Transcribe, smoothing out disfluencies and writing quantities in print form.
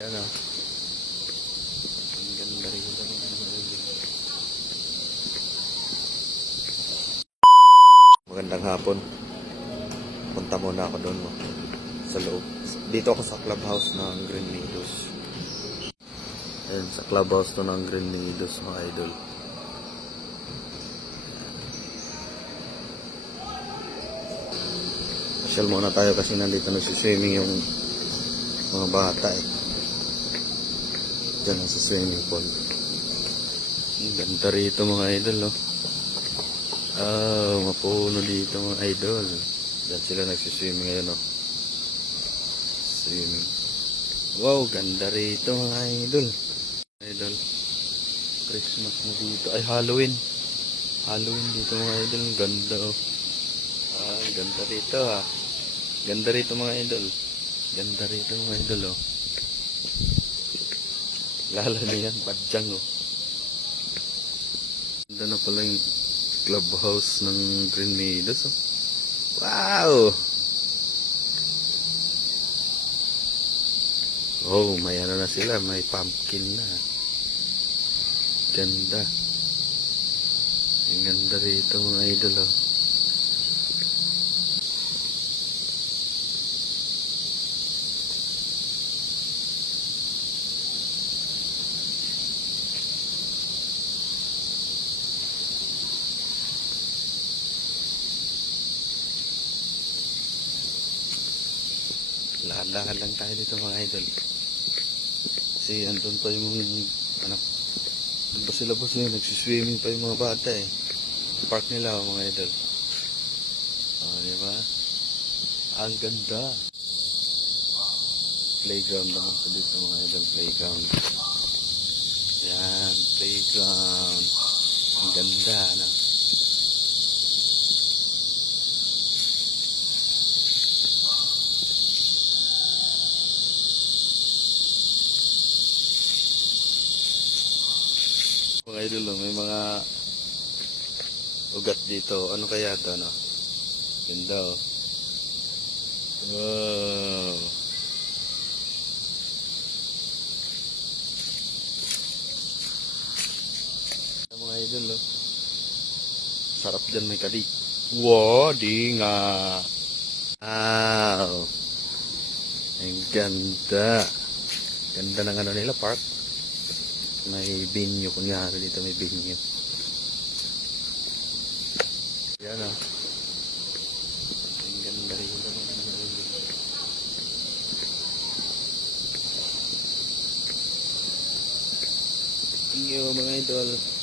Yan o. Ang ganda rin ito. Magandang hapon. Punta muna ako doon sa loob. Dito ako sa clubhouse ng Green Meadows. Ayan, sa clubhouse to ng Green Meadows mga idol. Pasyal muna tayo kasi nandito nagsiswimming yung mga bata eh. Diyan sa swimming pool. Ang ganda rito mga idol oh. Mapuno dito mga idol. Diyan sila nagsiswimming ngayon oh. Swimming. Wow, ganda rito mga idol. Idol. Christmas mo dito. Ay, Halloween. Halloween dito mga idol. Ang ganda oh. Ganda rito ah. Ganda rito mga idol. Ganda rito mga idol oh. Lala na yan, padyang oh. Ganda na pala yung clubhouse ng Green Meadows oh. Wow! Oh, may ano na sila, may pumpkin na. Ganda. Ang ganda rito mga idol oh. Lahat-lahat lang tayo dito mga idol. Kasi andun pa yung anak. Doon pa sila boss ngayon, nagsiswimming pa yung mga bata eh. Park nila mga idol. Diba? Ang ganda. Playground naman pa dito mga idol. Playground. Yan, playground. Ang ganda na. Mga idol, may mga ugat dito. Ano kaya ito, no? Ganda, oh. Wow. Mga idol, oh. Sarap dyan may kadi. Wow, di nga. Wow. Ang ganda. Ganda ng ano nila, park. May venue, kunyari dito may venue. Yan ah. Ang ganda rin ito. Thank you mga idol.